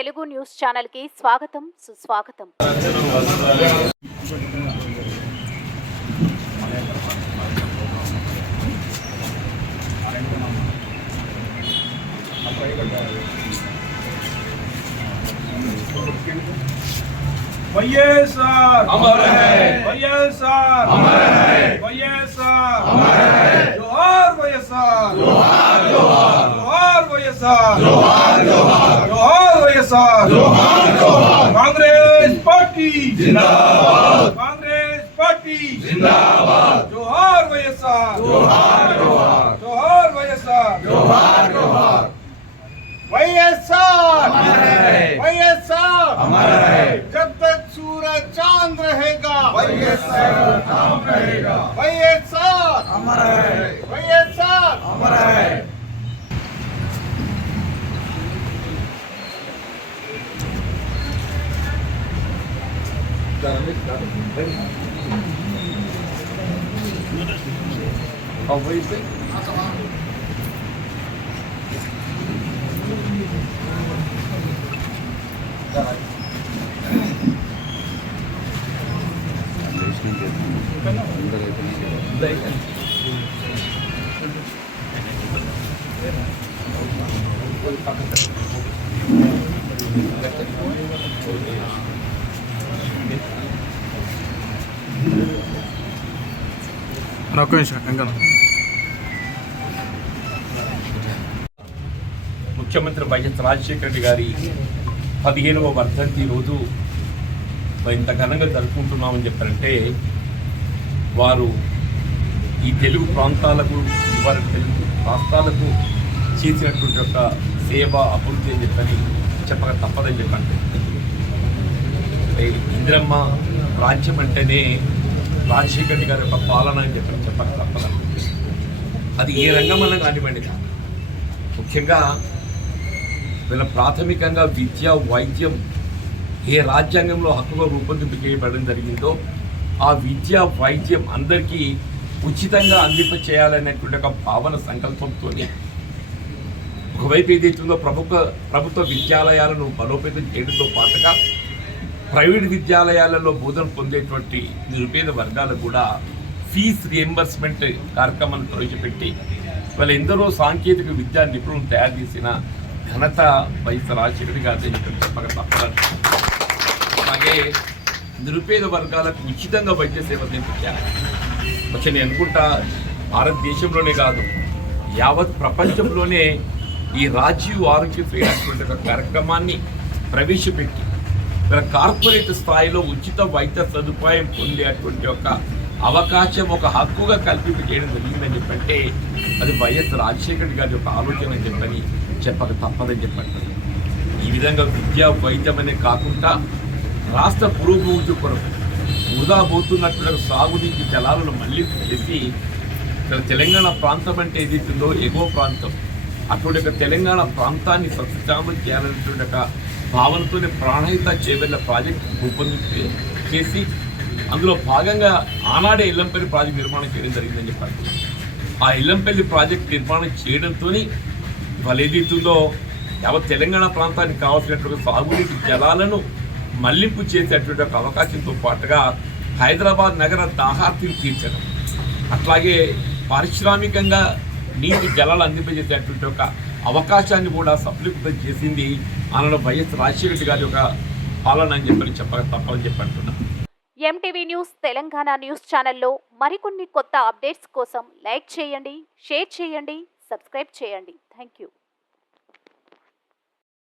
Telugu news channel కి స్వాగతం సుస్వాగతం. వైఎస్ఆర్ అమర్ హై, వైఎస్ఆర్ అమర్ హై, వైఎస్ఆర్ అమర్ హై, జోహార్ వైఎస్ఆర్ జోహార్ జోహార్, జోహార్ వైఎస్ఆర్ జోహార్ జోహార్, జోహార్ వైఎస్ఆర్ జోహార్ జోహార్. కాంగ్రెస్ పార్టీ జిందాబాద్, కాంగ్రెస్ పార్టీ జిందాబాద్, జోహార్ వైఎస్ఆర్ జోహార్ జోహార్, జోహార్ వైఎస్ఆర్ జోహార్ జోహార్. వైఎస్ఆర్ अमर है, వైఎస్ఆర్ अमर है, जब तक सूरज चांद रहेगा వైఎస్ఆర్ नाम रहेगा. వైఎస్ఆర్ अमर है, వైఎస్ఆర్ अमर है. ముఖ్యమంత్రి వైఎస్ రాజశేఖర రెడ్డి గారి 15వ వర్ధంతి రోజు ఇంత ఘనంగా జరుపుకుంటున్నామని చెప్పారంటే వారు ఈ తెలుగు ప్రాంతాలకు వారి తెలుగు రాష్ట్రాలకు చేసినటువంటి ఒక సేవ అభివృద్ధి అని చెప్పని చెప్పక తప్పదని చెప్పండి. ఇందిరమ్మ రాజ్యం అంటేనే రాజశేఖర రెడ్డి గారి యొక్క పాలన అని చెప్పని చెప్పక తప్పదని. అది ఏ రంగమన్నా కానివ్వండి, ముఖ్యంగా వీళ్ళ ప్రాథమికంగా విద్య వైద్యం ఏ రాజ్యాంగంలో హక్కుగా రూపొందింపు చేయబడడం జరిగిందో ఆ విద్య వైద్యం అందరికీ ఉచితంగా అందింప చేయాలనేటువంటి ఒక భావన సంకల్పంతో ఒకవైపు ఏదైతుందో ప్రభుత్వ విద్యాలయాలను బలోపేతం చేయడంతో పాటుగా ప్రైవేట్ విద్యాలయాలలో బోధన పొందేటువంటి నిరుపేద వర్గాలకు కూడా ఫీజు రియంబర్స్మెంట్ కార్యక్రమాన్ని ప్రవేశపెట్టి వాళ్ళ ఎందరో సాంకేతిక విద్యా నిపుణులను తయారు చేసిన ఘనత వైఎస్ రాజశేఖర గారి చెప్పక తప్పదు. అలాగే నిరుపేద వర్గాలకు ఉచితంగా వైద్య సేవలు అందించారు. వచ్చి నేను అనుకుంటా భారతదేశంలోనే కాదు యావత్ ప్రపంచంలోనే ఈ రాజీవ్ ఆరోగ్యశ్రీ అనేటువంటి ఒక కార్యక్రమాన్ని ప్రవేశపెట్టి కార్పొరేట్ స్థాయిలో ఉచిత వైద్య సదుపాయం పొందేటువంటి ఒక అవకాశం ఒక హక్కుగా కల్పింపు చేయడం జరిగిందని చెప్పంటే అది వైఎస్ రాజశేఖర గారి యొక్క ఆలోచన అని చెప్పని చెప్పక తప్పదని చెప్పండి. ఈ విధంగా విద్యా వైద్యం అనే కాకుండా రాష్ట్ర పురోభివృద్ధి కొరకు వృధా పోతున్నటువంటి సాగునీటి జలాలను మళ్ళీ చేసి ఇక్కడ తెలంగాణ ప్రాంతం అంటే ఏదైతుందో ఎగువ ప్రాంతం అటువంటి తెలంగాణ ప్రాంతాన్ని సస్యశ్యామం చేయాలనేటువంటి ఒక భావనతోనే ప్రాణహిత చేవెళ్ల ప్రాజెక్టు రూపొందించి చేసి అందులో భాగంగా ఆనాడే ఇల్లంపల్లి ప్రాజెక్టు నిర్మాణం చేయడం జరిగిందని చెప్పారు. ఆ ఇల్లంపల్లి ప్రాజెక్టు నిర్మాణం చేయడంతో ఇవాళ ఏదైతుందో యావత్ తెలంగాణ ప్రాంతానికి కావాల్సినటువంటి సాగునీటి జలాలను మళ్లింపు చేసేటువంటి ఒక అవకాశంతో పాటుగా హైదరాబాద్ నగర దాహార్తిని తీర్చడం, అట్లాగే పారిశ్రామికంగా నీటి జలాలు అందింపజేసేటువంటి ఒక అవకాశాన్ని కూడా సఫలీకృతం చేసింది ఆనాడు వైఎస్ రాజశేఖర గారి యొక్క పాలన అని చెప్పని చెప్పక తప్పని చెప్పంటున్నా. ఎంటీవీ న్యూస్ తెలంగాణ న్యూస్ ఛానల్లో మరికొన్ని కొత్త అప్డేట్స్ కోసం లైక్ చేయండి, షేర్ చేయండి, సబ్స్క్రైబ్ చేయండి. Thank you.